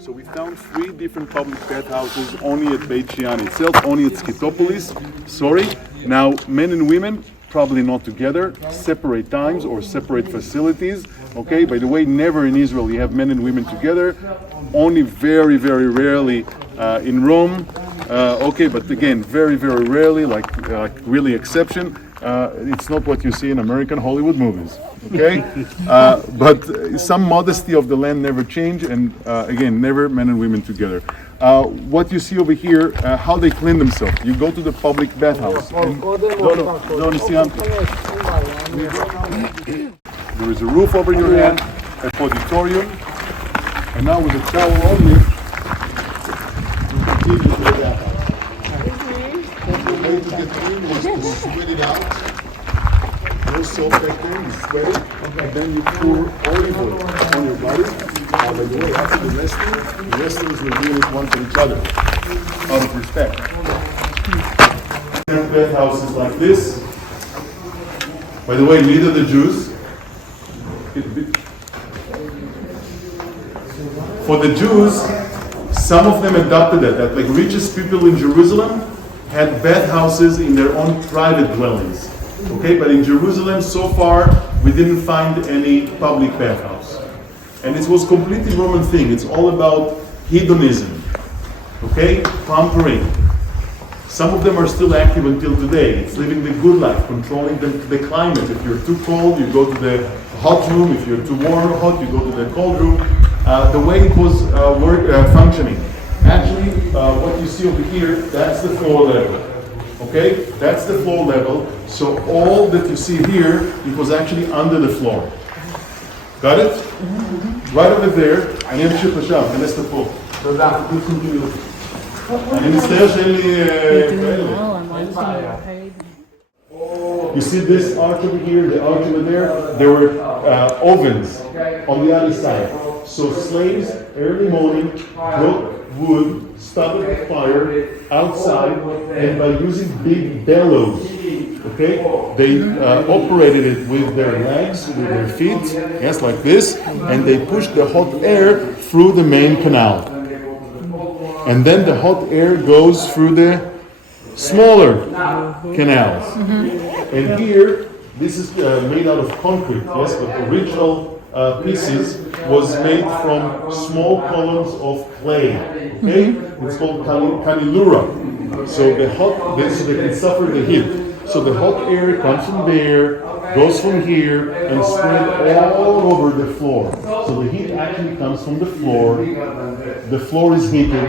So we found 3 different public bathhouses only at Beit She'an itself, only at Skitopolis. Sorry. Now, men and women, probably not together, separate times or separate facilities. Okay, by the way, never in Israel you have men and women together, only very, very rarely in Rome. Okay, but again, very, very rarely, like really exception. It's not what you see in American Hollywood movies, okay? But some modesty of the land never change, and again, never men and women together. What you see over here, how they clean themselves. You go to the public bathhouse. There is a roof over your head, a poditorium, and now with a towel only, you continue to the bathhouse. The way to get clean was to sweat it out. No soap back there, you sweat it, and then you pour olive oil on your body. By the way, after the wrestlers will do it one for each other, out of respect. Bathhouses like this. By the way, neither the Jews. For the Jews, some of them adopted it. That like richest people in Jerusalem had bathhouses in their own private dwellings. Okay, but in Jerusalem so far we didn't find any public bathhouse. And it was completely Roman thing. It's all about hedonism. Okay, pampering. Some of them are still active until today. It's living the good life, controlling the climate. If you're too cold, you go to the hot room. If you're too warm or hot, you go to the cold room. The way it was functioning. Actually, what you see over here, that's the floor level. Okay, that's the floor level. So all that you see here, it was actually under the floor. Got it? Right over there, אני אמשיך לשם, כנס לפה. תודה, אני מצטער שאין לי כאלה. You see this arch over here, the arch over there? There were ovens on the other side. So slaves, early morning, broke wood, started fire outside, and by using big bellows, okay, they operated it with their legs, with their feet, yes, like this, and they pushed the hot air through the main canal. And then the hot air goes through the smaller canals. And here, this is made out of concrete, yes, but the original pieces was made from small columns of clay. Okay, it's called canilura. So the hot, so they can suffer the heat. So the hot air comes from there, goes from here, and spread all over the floor. So the heat actually comes from the floor. The floor is heated.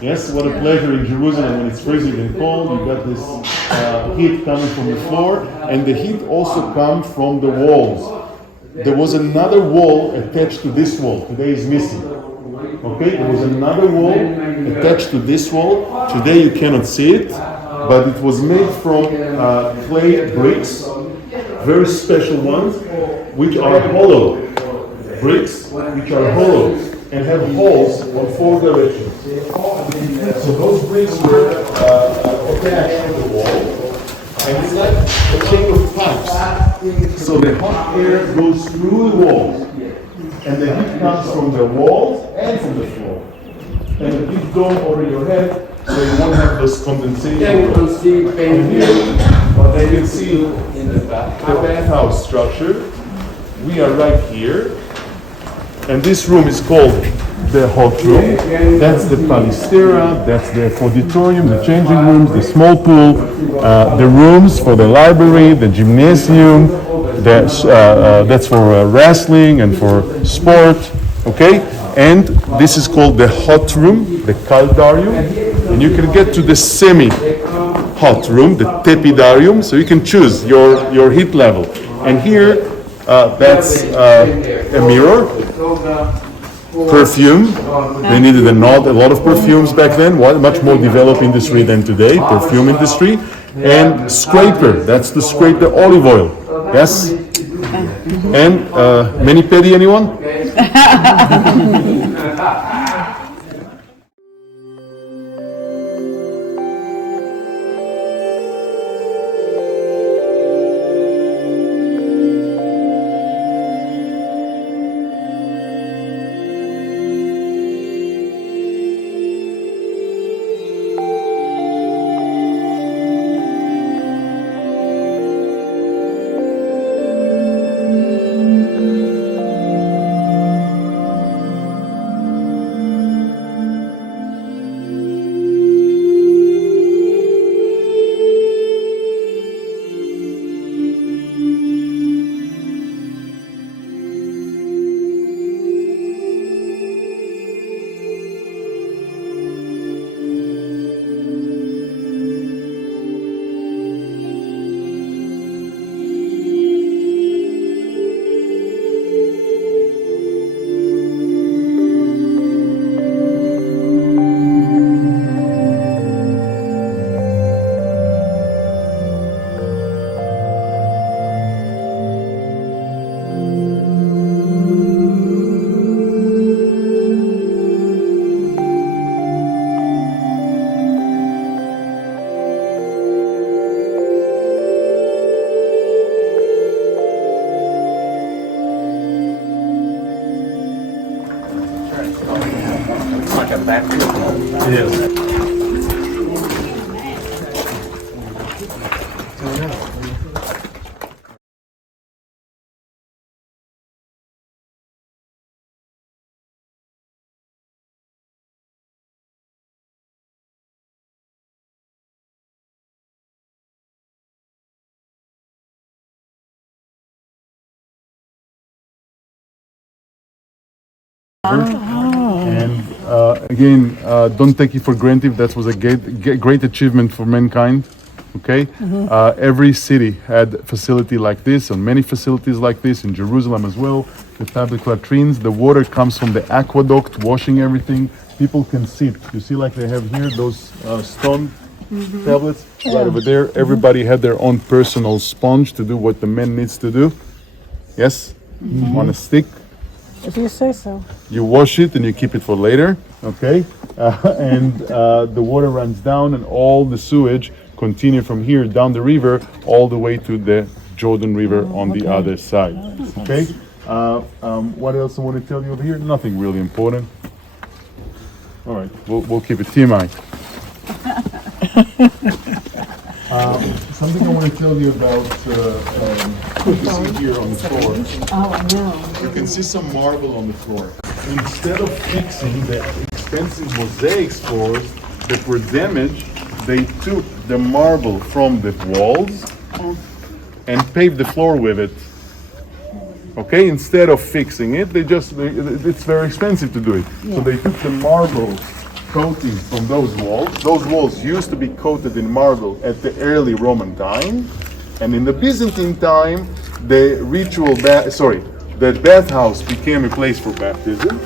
Yes, what a pleasure in Jerusalem when it's freezing and cold. You got this heat coming from the floor, and the heat also comes from the walls. There was another wall attached to this wall. Today is missing. Okay, there was another wall attached to this wall. Today you cannot see it, but it was made from clay bricks, very special ones, which are hollow. Bricks which are hollow and have holes on 4 directions. So those bricks were attached to the wall, and it's like a chain of pipes. So the hot air goes through the walls, and the heat comes from the walls and from the floor. And the big dome over your head, so you won't have those condensation. And here, what you can see the bathhouse structure. We are right here, and this room is called the hot room. That's the palistera, that's the auditorium, the changing rooms, the small pool, the rooms for the library, the gymnasium, that's for wrestling and for sport, okay? And this is called the hot room, the kaldarium, and you can get to the semi-hot room, the tepidarium, so you can choose your heat level. And here, that's a mirror. Perfume, they needed a lot of perfumes back then, much more developed industry than today, perfume industry. And scraper, that's to scrape the olive oil, yes? And mani-pedi, anyone? like a baptism. Yes. And again, don't take it for granted. That was a great achievement for mankind. Okay, every city had facility like this, and many facilities like this in Jerusalem as well. The public latrines. The water comes from the aqueduct, washing everything. People can sit. You see, like they have here those stone tablets right over there. Everybody had their own personal sponge to do what the man needs to do. Yes, on a stick. If you say so. You wash it and you keep it for later, okay? And the water runs down, and all the sewage continue from here down the river all the way to the Jordan River on the other side, okay? What else I want to tell you over here? Nothing really important. All right, we'll keep it TMI. Something I want to tell you about you see here on the floor. Oh, no. You can see some marble on the floor. Instead of fixing the expensive mosaic floors that were damaged, they took the marble from the walls and paved the floor with it. Okay, instead of fixing it, it's very expensive to do it. So they took the marble coating from those walls. Those walls used to be coated in marble at the early Roman time, and in the Byzantine time, the bathhouse became a place for baptism.